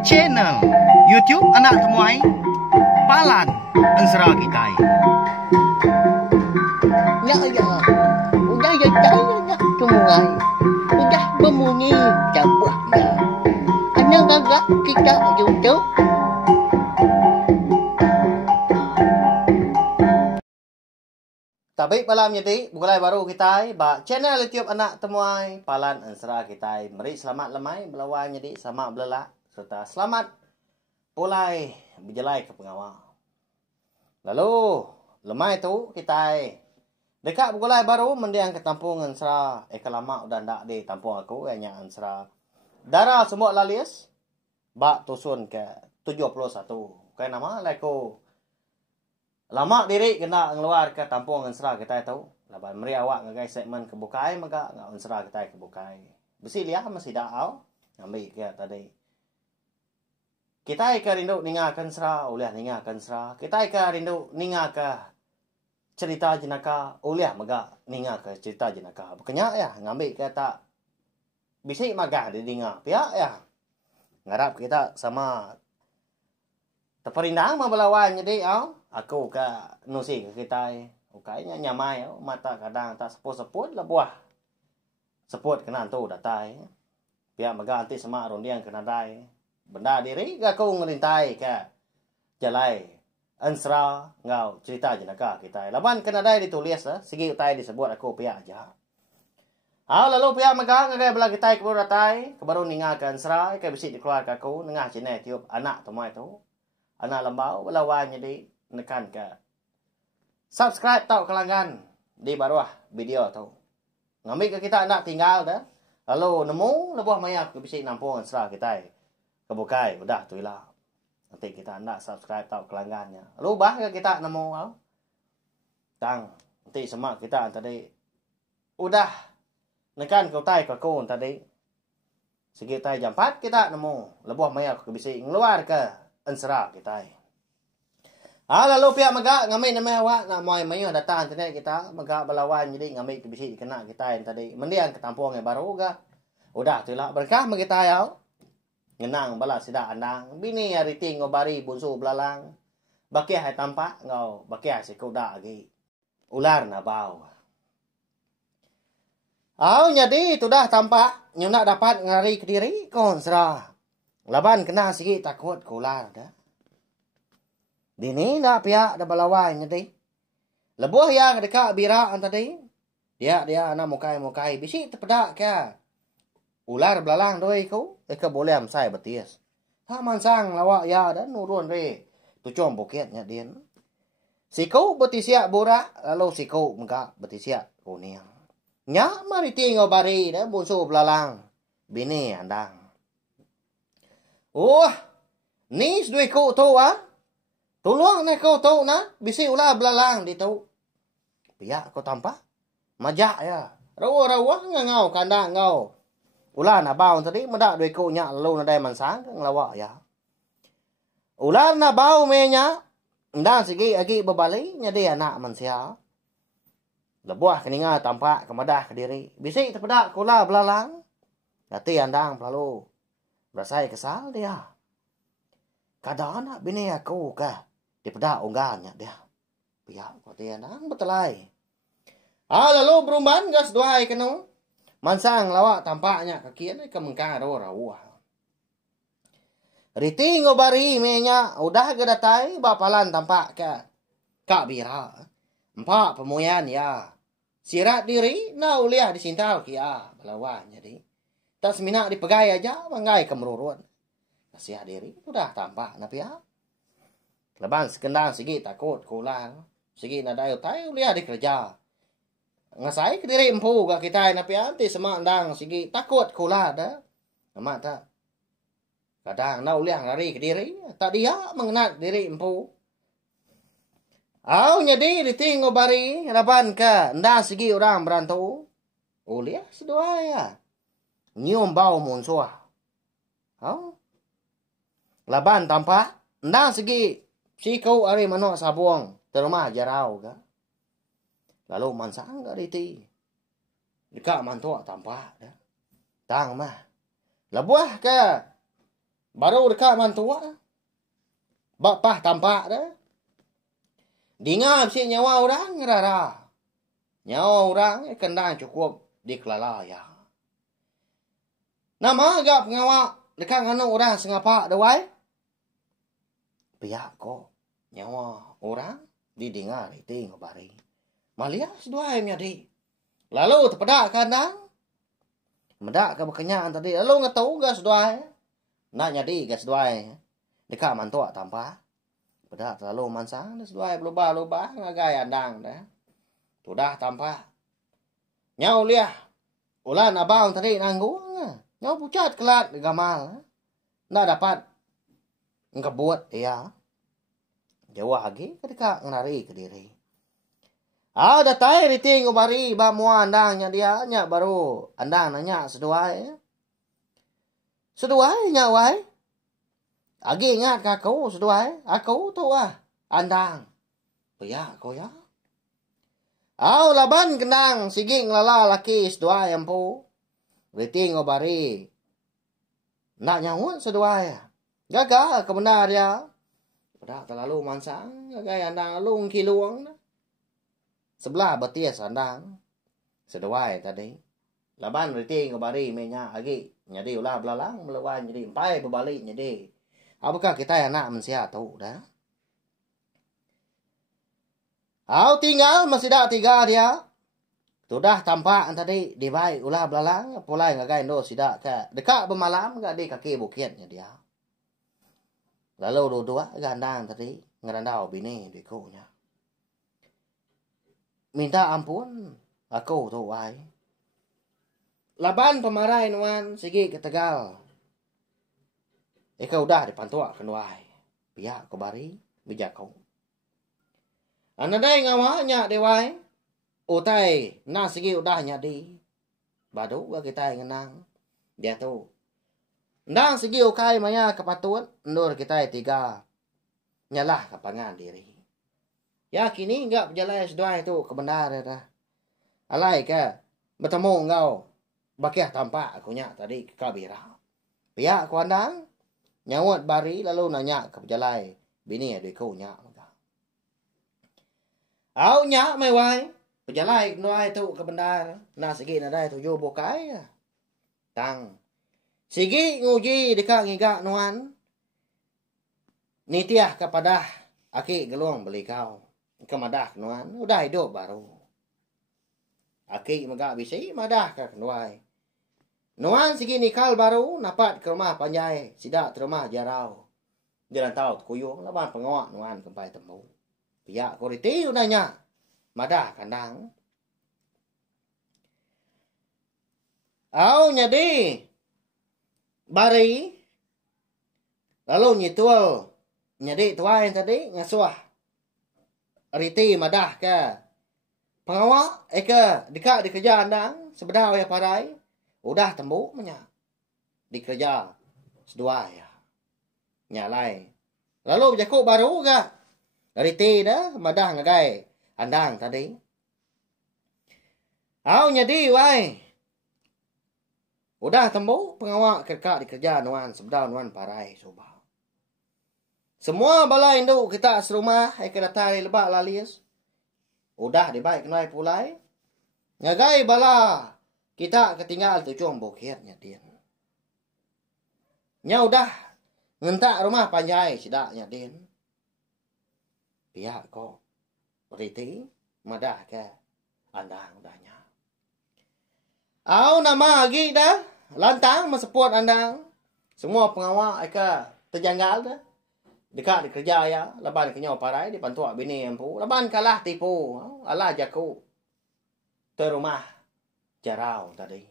Channel YouTube anak temuai Palan Ansara kita. Ya ya, udah ya dah temuai, udah berbunyi cabutnya. Anak gagak kita YouTube. Tapi malam jadi bukan baru kita ba channel YouTube anak temuai Palan Ansara kita. Mari selamat lemai belawan jadi sama belala serta selamat pulai berjelai ke pengawal. Lalu lemai tu kita dekat bukan baru mendiang ke tampung Ansara lama udah ndak di tampung aku hanya Ansara. Darah semua lalias ba tusun ke 71. Kayak nama leko lama diri kena ngeluar ke tampung Ansara kita tahu. Laban meri awak ngagai segmen kebukai maka ngau Ansara kita kebukai. Besi dia masih daau ngambil ke tadi. Kita ke rindu ningakan Ansara, uliah ningakan Ansara. Kita ke rindu ningakan cerita jenaka, uliah maga ningakan cerita jenaka. Bukannya ya ngambil ke tak bisi maga di ninga. Pihak ya. Ngarap kita sama terperindang mabelawan jadi aku ke nusi ke kita ukainya nyamai mata kadang tak seput-seput lah buah seput kena tu datai pihak maganti sama rondiang kena dai benda diri aku ngerintai ke jalai Ansara ngau cerita jenaka kita laban kena dai ditulis segi utai disebut aku pihak aja lalu pihak magang ngagai belah kita ke datai ke baru ningakan Ansara ke bisi dikeluarkan aku nengah channel tiup anak temai tu anak lembau belawan jadi nekan ke subscribe tau kelanggan di bawah video tu. Ngambil ke kita nak tinggal dah. Lalu nemu lebuh mayak ke bisik nampung Ansara kita. Kebukai udah tu lah. Nanti kita nak subscribe tau kelanggannya. Lalu bah ke kita nemu tang nanti semak kita tadi udah nekan ke tai ke kun tadi. Segi tai jam 4 kita nemu lebuh mayak ke bisik ngeluar ke Ansara kita. Lalu pihak maga ngambil nama awak nak mai datang internet kita maga belawan jadi ngambil ke bisi kena kita yang tadi mendiang ke tampung yang baru ga udah tu lah berkah kita ya ngenang bala sida andang bini hari ting ngobari bunsu belalang bakia hai tampak ngau bakia si kuda lagi ular na bau jadi tu dah tampak nyuna dapat ngari ke diri kon serah laban kena sikit takut ke ular dah. Dini nak pihak dah balawan tadi. Lebuh yang dekat birak tadi. Dia anak mukai bisi terpedak ke. Ular belalang doi ku. Eka boleh amsai betis. Ha mansang lawak ya dan nurun re. Tucom bukitnya din. Siku betisiak burak lalu siku muka betisiak kuning. Nya mari tinggal bari dah bunsu belalang. Bini andang. Ni sedui ku tu tolong nak kau tahu nak bisi ulah belalang di tahu. Pihak kau tampak majak ya. Rawa ngau kandang ngau. Ulah nak bau tadi medak doi kau nya lalu nadai mansang ngelawak ya. Ulah nak bau menya ndang sigi agi berbalik nya dia anak manusia. Lebuah keninga tampak kemadah ke diri. Bisi terpedak kula belalang. Nanti andang lalu berasai kesal dia. Kadang nak bini aku kah? Di pedak unggannya dia. Pihak kau dia nang betelai. Lalu berumban gas duai kenu. Mansang lawak tampaknya kakian ke mengkang rawah. Riti ngobari menya udah gedatai bapalan tampak ke. Kak bira. Empat pemuyan ya. Sirat diri na uliah disintau kia belawan jadi. Tak seminak dipegai aja manggai kemerurun. Nasihat diri udah tampak napi ya. Leban sekendang sigi takut kulang. Sigi nadai utai uliah dikerja. Ngasai ke diri empu ke kita napi anti semandang sigi takut kulah dah. Amat tak. Kadang na uliah ngari ke diri. Tak dia mengenat diri empu. Nyadi ditinggo bari. Leban ke ndang sigi orang berantu. Uliah sedua ya. Nyium bau munsuah. Laban tampak ndang segi si kau ari manok sabuang terumah jarau ka. Lalu mansang ka riti. Dekat mantua tampak dah. Tang mah. Labuah ke baru dekat mantua. Bapah tampak dah. Dengar si nyawa orang ngerara. Nyawa orang kendang cukup dikelala ya. Nama agak pengawak dekat nganu orang sengapa dawai. Pihak ko nyawa orang didengar itu ngobari. Malia seduai nyadi. Lalu terpedak kandang. Medak ke berkenyaan tadi. Lalu ngetahu gas seduai. Nak nyadi gas seduai. Dekat mantua tanpa. Pedak terlalu mansang seduai berubah-ubah ngagai andang dah. Sudah tanpa. Nyau liah. Ulan abang tadi nanggung. Nyau pucat kelat gamal. Nggak dapat ngebuat ya. Jawa lagi ketika ngenari ke diri. Ada tay riting ubari ba mua andangnya dia nya baru andang nanya seduai. Seduai nya wai. Agi ingat kakau seduai. Aku tu andang. Ya kau ya. Au laban kendang siging lala laki seduai empu. Riting ubari. Nak nyawut seduai. Gagal kebenar ya. Dah terlalu mansang. Gagal andang lalu kiluang. Sebelah betis andang. Seduai tadi. Laban riting ubari menya agi. Jadi ulah belalang melawan jadi empai berbalik jadi. Apakah kita anak mensia tahu dah. Au tinggal masih dah tiga dia. Sudah tampak tadi di baik ulah belalang. Pulai ngagai no sidak ke. Dekat bermalam gak di kaki bukitnya dia. Lalu dua-dua gandang tadi. Ngerandau bini dikunya. Minta ampun. Aku tu wai. Laban pemarai nuan sigi ke Tegal. Eka udah dipantua kenuai. Pihak kebari bijak kau. Anadai ngawanya dewai. Utai na sigi udah nyadi. Badu gak kita ngenang. Dia tu. Ndang sigi ukai maya kepatut. Nur kita tiga. Nyalah kepangan diri. Ya kini enggak berjalan S2 itu kebenaran dah. Alai ke bertemu engkau. Bakiah tampak akunya tadi ke kabira. Pihak kuandang. Nyawat bari lalu nanya ke berjalan. Bini adikku nyak. Au nyak mai wai. Berjalan nuai tu kebenar. Nah segi nadai tu jo bokai. Tang. Sigi nguji dekat ngigak nuan. Nitiah kepada aki geluang beli kau. Kemadah nuan. Udah hidup baru. Aki megak bisi madah ke nuai. Nuan segi nikal baru. Napat ke rumah panjai. Sidak ke rumah jarau. Jalan tau kuyung. Laban pengawak nuan kempai temu. Pihak kuriti udahnya. Madah kandang. Au nyadi. Bari. Lalu nyitul. Nyadi tuai tadi. Ngasuah. Riti madah ke. Pengawak. Eka. Dekat dikerja andang. Sebedah ya parai. Udah tembuk menya. Dikerja. Sedua ya. Nyalai. Lalu berjakuk baru ke. Riti dah. Madah ngagai. Andang tadi. Au nyadi wai. Udah tembuk pengawak kerja dikerja nuan sebedah nuan parai soba. Semua bala induk kita serumah ai kedatari lebak lalis. Udah dibaik kenai pulai. Ngagai bala kita ketinggal tujuan bukitnya dia. Nya udah ngentak rumah panjai sidaknya din. Pihak kok Riti madah ke andang udahnya. Au nama lagi dah. Lantang meseput andang. Semua pengawak eka terjanggal dah. Dekat dikerja ya. Laban kenyau parai. Dipantua bini empu. Laban kalah tipu. Alah jaku. Terumah jarau tadi.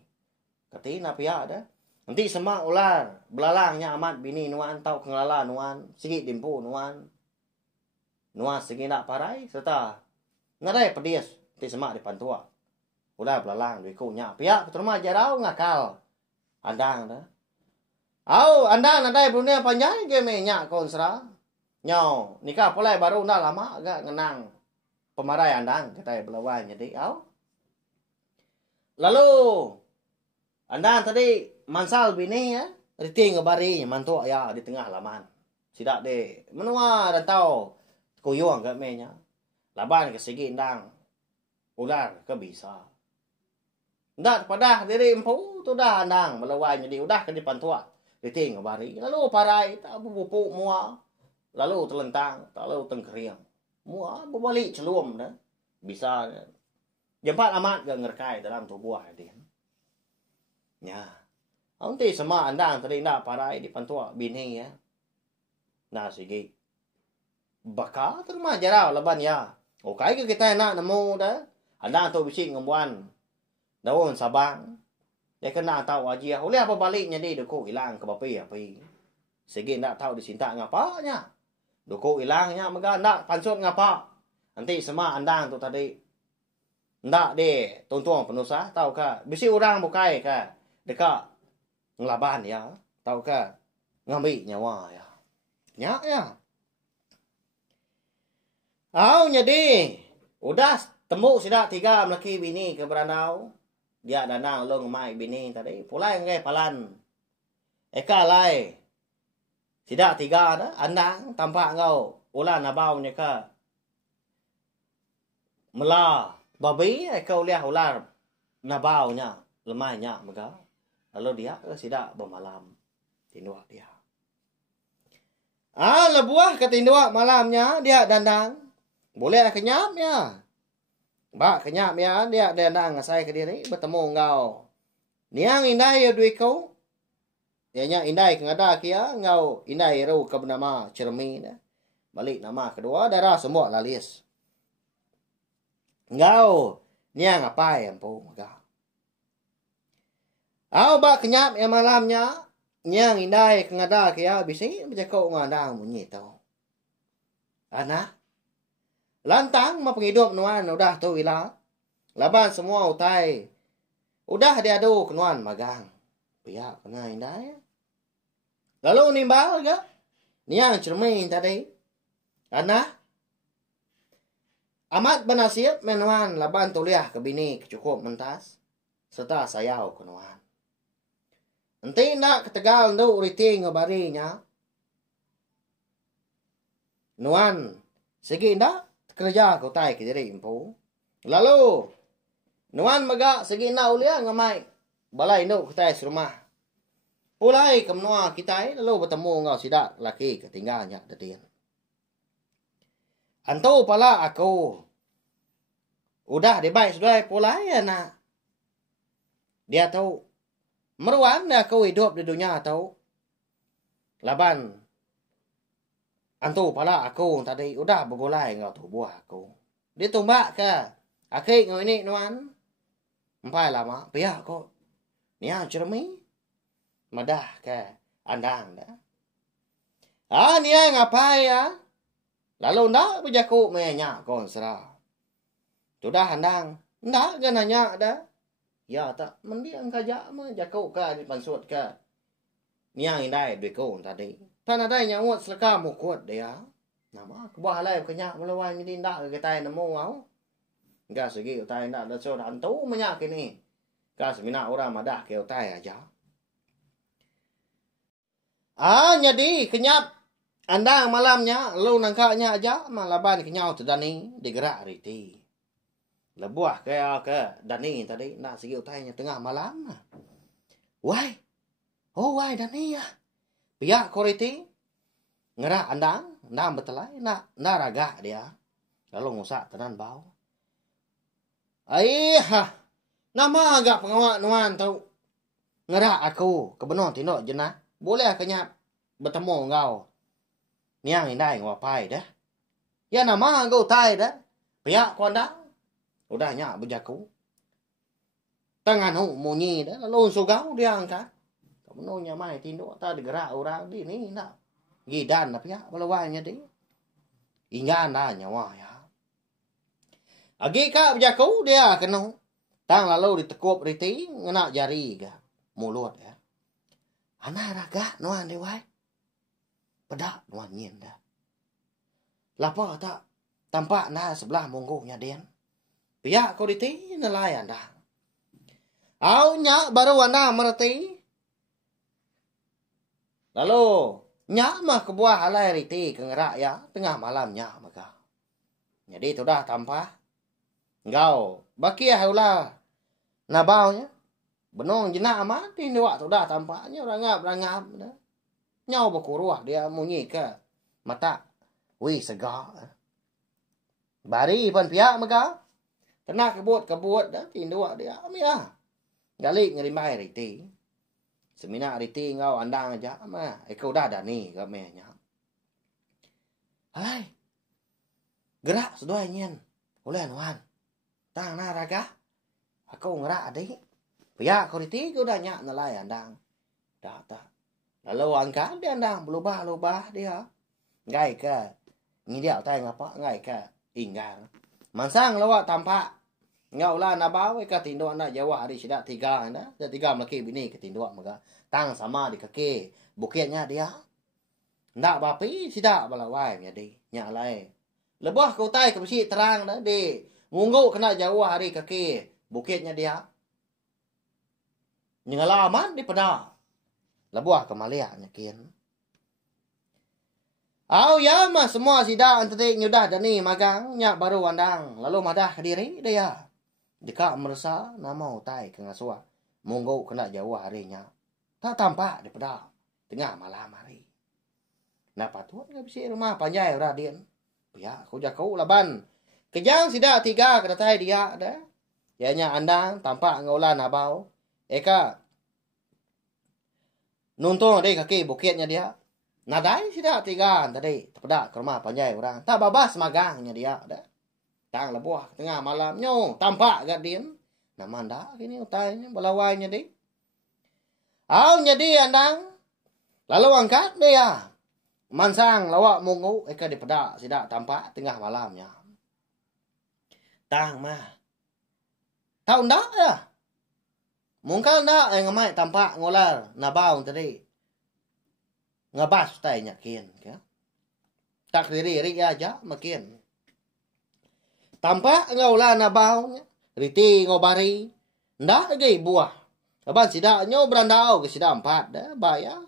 Katina pihak dah. Nanti semak ular. Belalangnya amat bini nuan. Tau kengelala nuan. Sikit dimpu nuan. Nuan segi nak parai. Serta. Ngarai pedis. Nanti semak dipantua. Udah belalang duikunya. Pihak terumah jarau ngakal. Andang dah. Au andang nadai Brunei panjang game nyak konsra. Nyau nikah pulai baru dah lama agak ngenang. Pemarai andang kita belawan jadi au. Lalu andang tadi mansal bini ya. Riting ngebari mantua ya di tengah laman. Sidak de menua dan tahu kuyuang ke menya. Laban ke segi indang. Ular ke bisa. Ndak padah diri empu tu dah andang melawai jadi udah ke depan tua. Riting ngebari. Lalu parai tak bubuk mua. Lalu telentang, lalu tengkeriang. Mua berbalik celuam dah. Bisa jempat amat gak ngerkai dalam tubuh dia. Ya. Nanti sama andang tadi nak parai di pantua bini ya. Nah sige. Baka terima jarau laban ya. Okay ke kita nak nemu dah. Andang tu bising ngembuan. Daun sabang. Dia kena tahu aja. Oleh apa baliknya dia doko hilang ke bapi api. Sige nak tahu disinta ngapanya. Doko hilangnya mega nak pansut ngapa. Nanti sama andang tu tadi. Ndak de tuan-tuan penusa tahu ke. Bisi orang bukai ke. Dekat ngelaban ya. Tahu ke. Ngambil nyawa ya. Nyak ya. Jadi. Udah temu sidak 3 lelaki bini ke berandau. Dia danang long mai bini tadi. Pulai ngai palan. Eka lai. Sidak 3 dah. Andang tampak ngau. Ulan abau nya ke. Mela. Babi eka uliah ular. Nabau nya. Lemahnya mega. Lalu dia sidak bermalam. Tinduak dia. Lebuah ke tinduak malamnya. Dia dandang. Boleh kenyap ya. Bak kenyap ya. Dia dandang ngasai ke diri. Bertemu ngau. Niang indai ya duit kau. Ianya indai kengada kia. Ngau indai ru ke bernama cermin. Balik nama kedua. Darah semua lalis. Ngau. Niang apa yang pun. Bak kenyap ya malamnya. Niang indai kengada kia. Bisi bercakap ngadang bunyi tau. Anak. Lantang mapenghidup nuan udah tu ila. Laban semua utai. Udah diadu kenuan magang. Pihak kena indai. Lalu nimbal ke? Niang cermin tadi. Anak. Amat benasib menuan laban tuliah ke bini cukup mentas. Serta sayau kenuan. Nanti nak ketegal ndu riting ngebarinya. Nuan. Segi ndak. Kerja kau tai ke diri empu. Lalu. Nuan maga segi na ulia ngamai. Balai induk kita serumah. Pulai ke menua kita. Lalu bertemu ngau sidak laki ketinggalnya dadian. Antu pala aku. Udah dibaik sudah pulai ya nak. Dia tahu. Meruan dah aku hidup di dunia tahu. Laban. Antu pala aku tadi udah bergulai ngau tubuh aku. Dia tumbak ke. Akhir ngau ini nuan. Empai lama. Pihak kok. Niang cermi. Madah ke. Andang dah. Niang ngapai ya. Lalu ndak berjaku menyak kon serah. Sudah andang. Ndak ke nanya dah. Ya tak. Mendiang kajak mah jaku ke di pansut ke. Niang indai duit kon tadi. Tan ada yang ngut selaka mukut dia. Nama kebuah lai kenyak melawan jadi ndak ke kita nemu ngau. Enggak segi utai ndak ada so antu menyak ini. Ka semina orang madah ke utai aja. Jadi kenyap andang malamnya lu nangkanya aja malaban kenyau tu dani digerak riti. Lebuah ke dani tadi nak segi utainya tengah malam. Wai. Oh wai dani ya. Pihak koriti ngerak andang betelai nak raga dia. Lalu ngusak tenan bau. Nama agak pengawak nuan tau. Ngerak aku kebenar tindok jenah. Boleh kenyap bertemu engkau. Niang indai ngapai dah. Ya nama engkau tai dah. Pihak kondang. Udah nyak berjaku. Tangan hu munyi dah. Lalu sugau dia angkat. Menunya mai tinduk tak digerak orang di ni nak. Gidan tapi ya melawanya di. Ingan dah nyawa ya. Agi ka berjaku dia kena. Tang lalu ditekup riti ngena jari ke mulut ya. Ana raga nuan dewai. Pedak nuan nyin dah. Lapa tak tampak na sebelah monggonya den. Pihak kau riti nelayan dah. Au nyak baru anda mereti. Lalu nyak mah ke buah halai riti ke ngerak ya tengah malam nyak maka. Jadi tu dah tampah. Ngau baki haulah nabaunya. Benong jenak mati ni waktu dah tampaknya rangap dah. Nyau berkuruah dia munyi ke mata. Wih segar. Bari pun pihak maka. Kena kebut dah tinduak dia amia. Galik ngerimai riti. Semina riti ngau andang aja mah. Kau dah ni ke mehnya. Hai. Gerak sedua nyen. Ulen wan. Tang na raga. Aku ngerak adik. Pihak kau riti kau dah nyak nalai andang. Dah tak. Lalu angkat dia andang berubah dia. Ngai ke. Ngidiak tay ngapa ngai ke. Inggar. Mansang lawak tampak. Ngau lah nabau ke tinduak nak Jawa hari sidak tiga anda. Dah tiga melaki bini ke tinduak maka. Tang sama di kaki. Bukitnya dia. Ndak bapi sidak balawai jadi. Nyak lai. Lebah kau tay ke besi terang dah di. Mungguk kena Jawa hari kaki. Bukitnya dia. Nyengalaman di pada. Lebuah ke Malia nyakin. Au ya mah semua sidak antetik nyudah dani magang. Nyak baru wandang. Lalu madah ke diri dia. Jika merasa nama utai ke ngasua. Munggu kena Jawa harinya. Tak tampak di pada. Tengah malam hari. Nah patut ke besi rumah panjai radien. Ya aku jakau laban. Kejang sidak tiga kedatai dia ada. Ianya andang tampak ngaulah nabau. Eka. Nuntung ada kaki bukitnya dia. Nadai sidak tiga tadi. Terpedak ke rumah panjai orang. Tak babas magangnya dia ada. Tang lebuah tengah malam nyo tampak gak dia. Nama anda kini utainya balawainya di. Au nyadi andang. Lalu angkat dia. Mansang lawak mungu eka dipedak sidak tampak tengah malamnya. Tang mah. Tahu ndak ya? Mungkin ndak ngamai tampak ngolar nabau tadi. Ngabas utai nyakin ya. Tak diri aja makin. Tampak ngaulah nabau riti ngobari. Ndak lagi buah. Aban sidak nyo berandau ke sidak 4 dah bayar.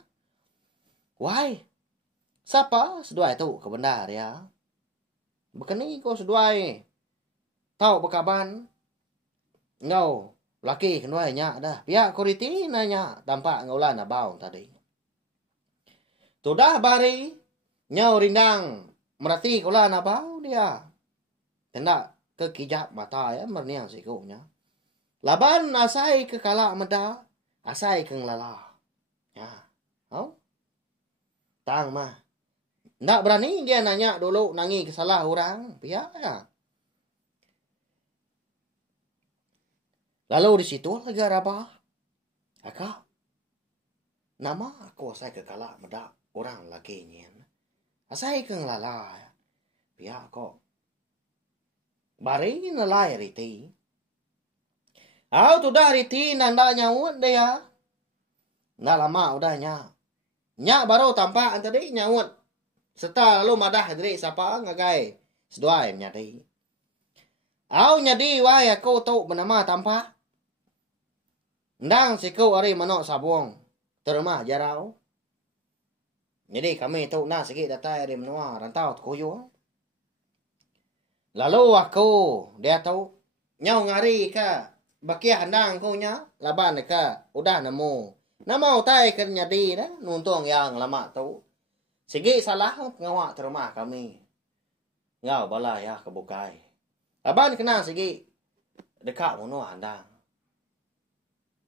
Why? Siapa seduai tu kebenar ya? Bekeni kau seduai. Tahu bekaban? Ngau laki kenuai nyak dah. Pihak kuriti nanya tampak ngaulah nabau tadi. Tu dah bari. Nyau rindang. Merati kaulah nabau dia. Tenda ke kijap mata ya merniang sikunya. Laban asai ke kalak meda. Asai ke ngelala. Ya. Oh? Tang mah. Ndak berani dia nanya dulu nangi kesalah orang. Pihak ya. Lalu di situ lagi apa? Akak. Nama aku asai ke kalak meda orang lagi nyen. Asai ke ngelala. Pihak kok. Bari nalai riti. Au tu dah riti nanda nyawut dia. Ndak lama udah nyak. Nyak baru tampak tadi nyawut. Serta lalu madah diri siapa ngagai. Seduai nyadi. Au nyadi wai aku tu bernama tampak. Ndang siku ari manok sabung. Terima jarau. Jadi kami tu nak sikit datai dari menua rantau kuyu. Lalu aku dia tahu nyau ngari ke baki handang ko nya laban ke udah nemu. Nama utai ke nyadi dah nuntung yang lama tu. Sigi salah ngawak terima kami. Ngau bala ya kebukai. Laban kena sigi dekat mono handang.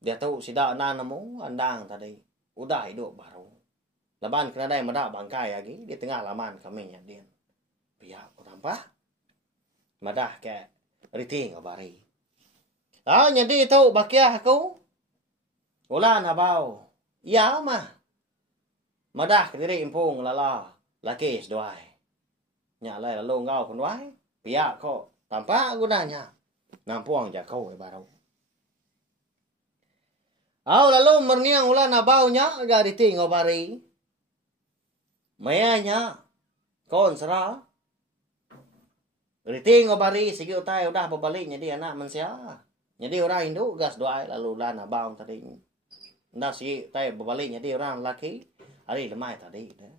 Dia tahu sidak na nemu handang tadi. Udah hidup baru. Laban kena dai medak bangkai lagi di tengah laman kami nyadian. Pihak ko tampak. Madah ke riti ngabari. Ah nyadi tahu bakiah aku. Ulan habau. Ya mah. Madah ke diri impung lala. Laki seduai. Nya lai lalu ngau kunwai. Pihak ko tampak gunanya. Nampuang jakau baru. Au lalu merniang ulan habau nya ga riti ngabari. Mayanya kon serah. Riti ngobari sige utai udah babalik jadi anak mensia. Jadi orang Hindu gas doa lalu lana baung tadi. Ndak si utai babalik jadi orang laki. Ari lemai tadi dah.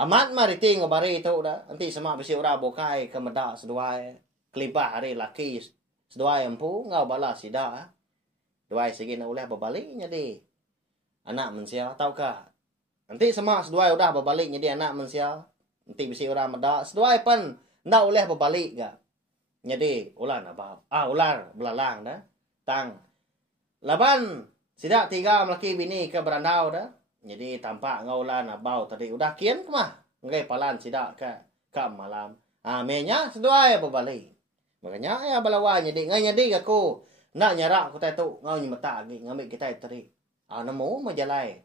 Amat mari ting obari tu dah. Nanti sama besi ora bokai ke medak seduai. Kelimpah hari laki seduai empu ngau bala sida. Duai segi nak oleh berbalik jadi anak mensia taukah. Nanti sama seduai udah berbalik jadi anak mensia. Nanti besi ora medak seduai pun ndak oleh berbalik ga. Jadi ular nabau. Ular belalang dah. Tang. Laban sidak tiga laki bini ke berandau dah. Jadi tampak ngaulan abau tadi udah kian kemah. Ngai palan sidak ke malam. Menya seduai berbalik. Makanya ya balawan jadi ngai jadi aku nak nyarak aku tu ngau nyemata lagi ngambil kita tadi. Namo majalai.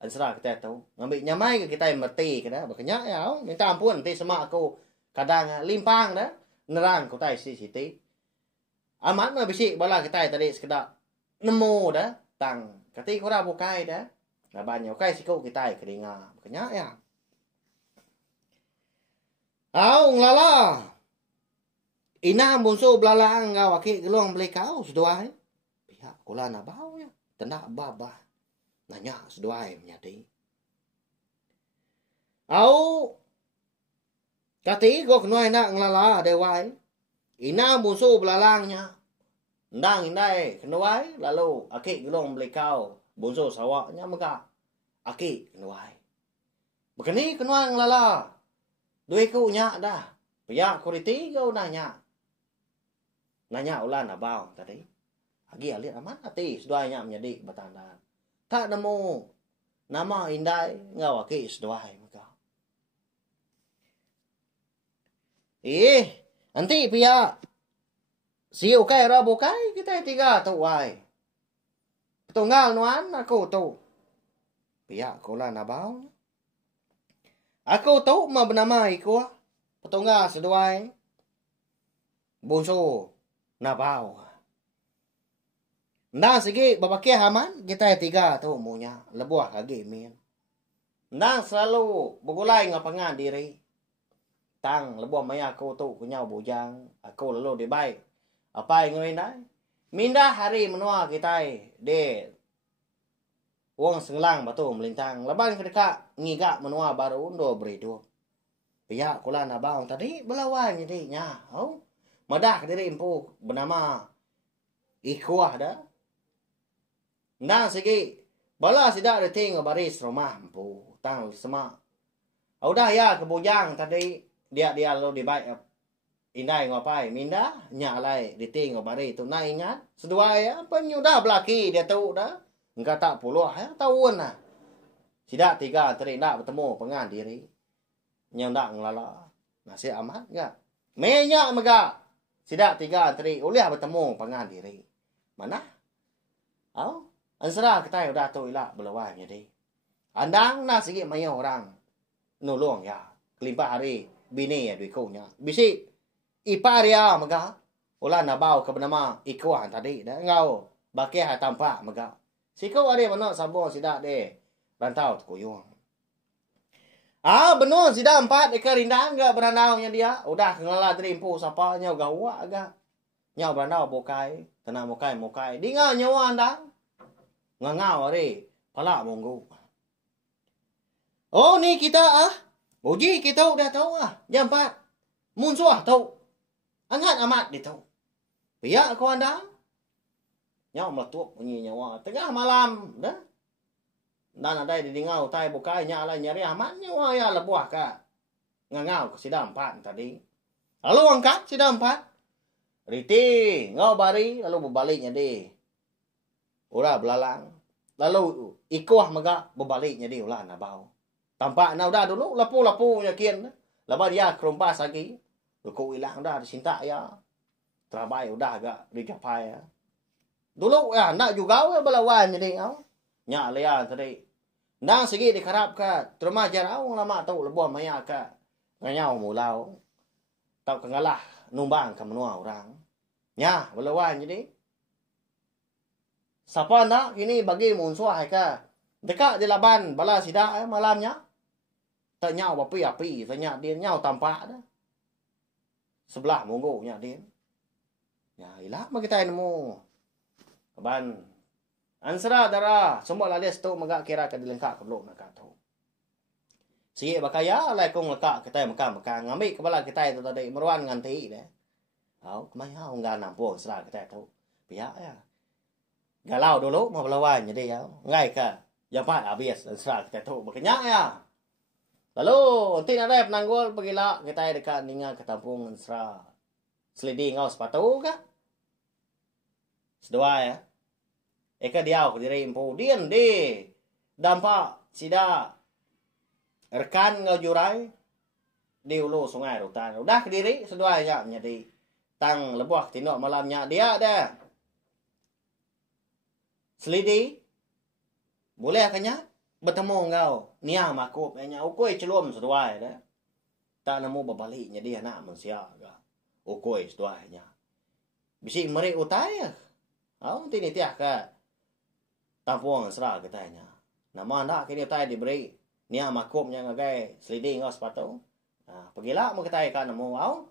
Ansra kita tu ngambil nyamai ke kita mati kena. Makanya ya minta ampun nanti sama aku kadang limpang dah nerang aku tai siti. Amat mah bisi bala kita tadi sekedar nemu dah tang. Kati ko ra bukai dah. Nah banyak kai sikau kita keringa. Makanya ya. Lala. Ina bunso belalang ngau aki geluang beli kau seduai. Pihak kula na bau ya. Tendak baba. Nanya seduai menyati. Kati ko kenuai nak ngelala dewai. Ina bunso belalangnya. Ndang indai kenuai lalu aki geluang beli kau. Bunso sawaknya mega. Aki kenuai. Begini kenuai ngelala. Duit ku nyak dah. Pihak kuriti kau nanya. Nanya ulan abang tadi. Agi alit aman hati. Seduainya menjadi bertanda. Tak nemu. Nama indai. Ngau aki seduai mega. Nanti pihak. Si ukai rabukai. Kita tiga tu wai. Tunggal nuan aku tu. Pihak kulan abang. Aku tu ma bernama iku. Petunggal seduai. Bunso. Nabau. Ndang segi babakia haman. Kita tiga tu munya. Lebuah lagi min. Ndang selalu bergulai ngapangan diri. Tang lebuah maya aku tu kunyau bujang. Aku lalu dibaik. Apa yang ngerindah? Minda hari menua kita de wong senglang batu melintang. Leban kedeka ngigak menua baru undo beridu. Pihak kula nabang tadi belawan jadi nya. Madah diri empu bernama Ikhwah dah. Nang segi bala sidak deting baris rumah empu tang semak. Udah ya kebujang tadi dia lalu dibaik indai ngapai minda nyalai diting bari tu na ingat sedua ya penyudah belaki dia tahu dah enggak tak puluh ya tahun nah sidak tiga teri nak bertemu pengan diri nyendak ngelala nasi amat enggak menya mega sidak tiga teri oleh bertemu pengan diri mana ansara kita udah tahu ilah belawan jadi andang na segi mayo orang nolong ya kelimpah hari bini ya duikunya bisi iparia mega ulan nabau ke bernama Ikhwan tadi dah ngau baki ha tampak mega sikau are mano sabo sidak de rantau kuyung benar sidak empat ekor rindang enggak berandaunya dia udah ngela terimpu sapa nyau gawa agak nyau berandau bokai tenang mokai di ngau nyawa andang ngangau are pala monggo ni kita uji kita udah tahu jam 4 munsuah tahu angat amat di tahu. Pihak kau anda. Nyau meletup bunyi nyawa. Tengah malam. Dah. Dan ada di ngau tai bukai nyala nyari amat nyawa ya lebuah ka. Ngangau ke sidang 4 tadi. Lalu angkat sidang 4. Riti ngau bari lalu berbaliknya di. Ura belalang. Lalu Ikhwah mega berbaliknya di ulah nabau. Tampak na udah dulu lapu-lapu nyakin. Lepas dia kerumpas lagi. Kau hilang dah disinta ya. Terabai udah agak dicapai ya. Dulu ya nak juga ya belawan jadi nya lea tadi. Nang segi dikarap ka terima jarau lama tau lebuah maya ka. Nganyau mulau. Tau kengalah numbang ke menua orang. Nya belawan jadi. Siapa nak ini bagi munsuah ka. Dekat di laban bala sida malamnya. Tak nyau api-api, tanya dia nyau tampak dah. Sebelah monggo nya din. Ya ilah mah kita nemu. Kaban Ansra dara semua lalias tu magak kira ka dilengkak ka blok nak tu. Sige bakaya lai kong lekak kita maka ngambil kepala kita itu tadi meruan nganti deh. Au kemai hau ngan nampung sra kita tu. Pihak ya. Galau dulu mau berlawan jadi ya. Ngai ka. Yang pat habis sra kita tu makanya ya. Lalu nanti ada penanggul pergilah kita dekat ninga ke tampung sra. Selidi ngau sepatu ka. Sedua ya. Eka diau ke diri impu dian di. Dampak sida rekan ngau jurai di ulu sungai Rutan. Udah ke diri sedua ya menjadi tang lebuah tinok malamnya dia ada. Selidi boleh kanya bertemu ngau nia makup nya ukoi celum sedua ya. Tak nemu berbalik jadi anak manusia ga. Ukoi sedua nya. Bisi meri utai. Au tini tiah ka tampung sera katanya. Nama anda kini utai diberi nia makupnya ngagai seliding ngau sepatu. Nah, pergilah mau kita ikan nemu au.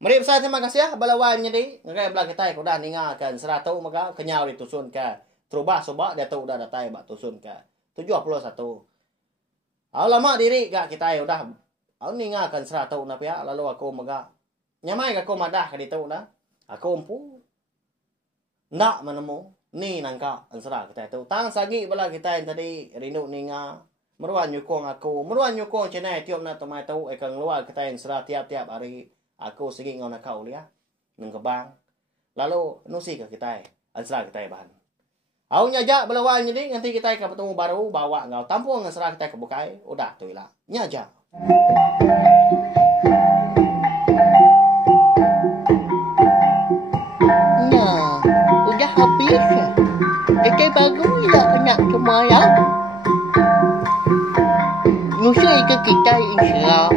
Mari besar terima kasih ya balawan jadi ngagai belah kita ko dah ningakan 100 maka kenyau ditusun ka. Terubah soba dia tu udah datai bak tusun ka 71. Au lama diri gak kita udah au ningakan 100 na pia lalu aku mega nyamai ka ko madah ka ditu dah. Aku empu nak menemu ni nangka ansra kita tu. Tang sagi bala kita yang tadi rindu ninga meruan nyukong aku, meruan nyukong cenai tiap na tomai tau ekang luar kita yang serah tiap-tiap hari aku segi ngau nak kau liah nang kebang. Lalu nusi ke kita ansra kita ban. Au nyaja belawan jadi nanti kita ke bertemu baru bawa ngau tampung ansra kita ke bukai udah tu lah. Nyaja. Nah, udah habis. Kita baru ya anak semua ya. Nusa ke kita insya